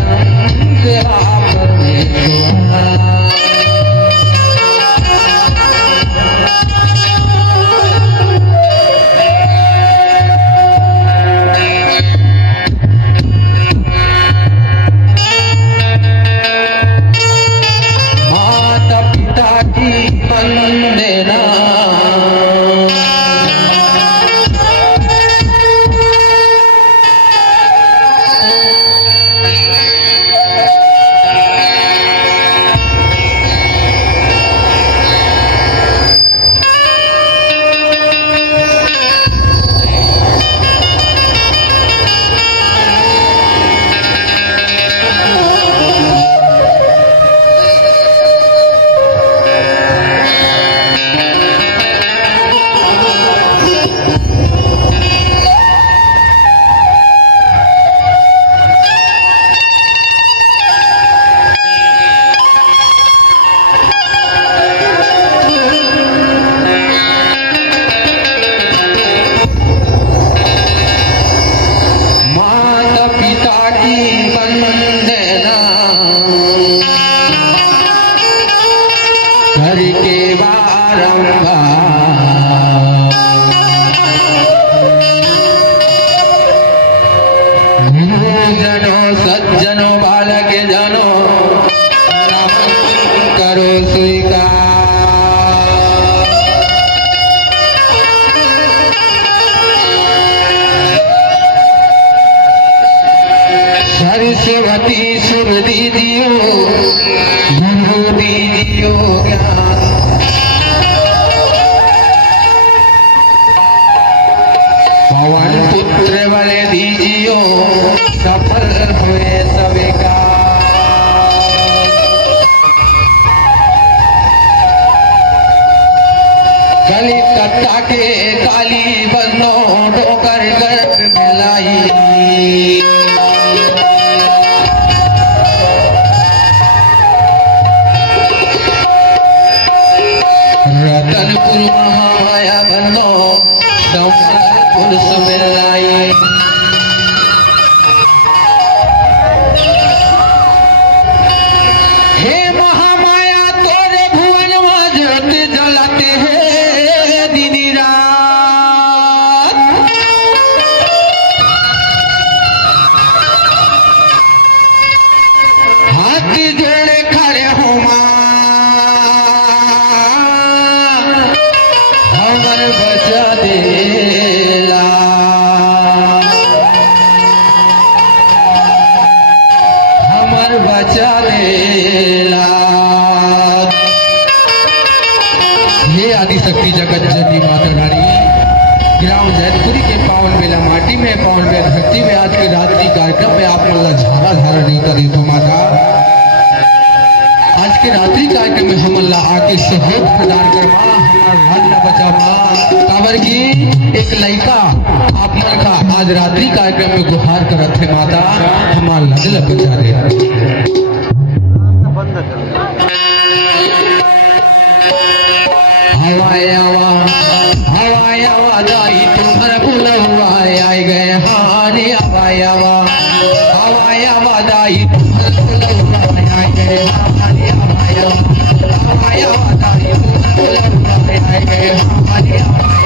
रंग आपने सुहा। माता पिता की वंदना घर के बारंबार जनों सज्जनों बालक जनों करो स्वीकार। सरस्वती सुर दीजियो गुरु दीजियो ज्ञान। पवन पुत्र बल दीजियो सफल हुए सभी का। कलिकत्ता के काली बंदों डोकर गर्भ में लाई। रतनपुर महामाया बनो संबलपुर समिलाई। हे महामाया तोरे भुवन ज्योत जलाते हैं दिन रात। हाथ जोड़े खड़े हो मां हमर बचा देला। हमर बचा देला। हे आदिशक्ति जगत जननी माता रानी ग्राम जैतपुरी के पावन मेला माटी में पावन मेला धरती में आज के रात्रि कार्यक्रम में आप मला झारा झारा नहीं करी तो माता आज के रात्रि कार्यक्रम में हमला आके सहयोग प्रदान कर हमारा बचा काबर की एक लड़का आप मन का आज रात्रि कार्यक्रम में गुहार करत है माता हमारा लगल बचा दे। हवाए आवा हवाए आवा दाई तुम्हारा बुला हुआ आए गए हाने हवाए आवा हवाए आवा दाई तुम्हारा बुला हुआ आए गए हाने हवाए आवा हवाए आवा दाई तुम्हारा बुला हुआ आए गए हाने हवाए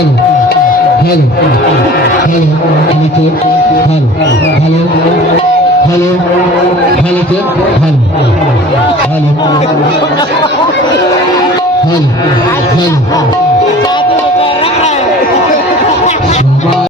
hello hello hello hello check hello hello hello hello check hello hello hello hello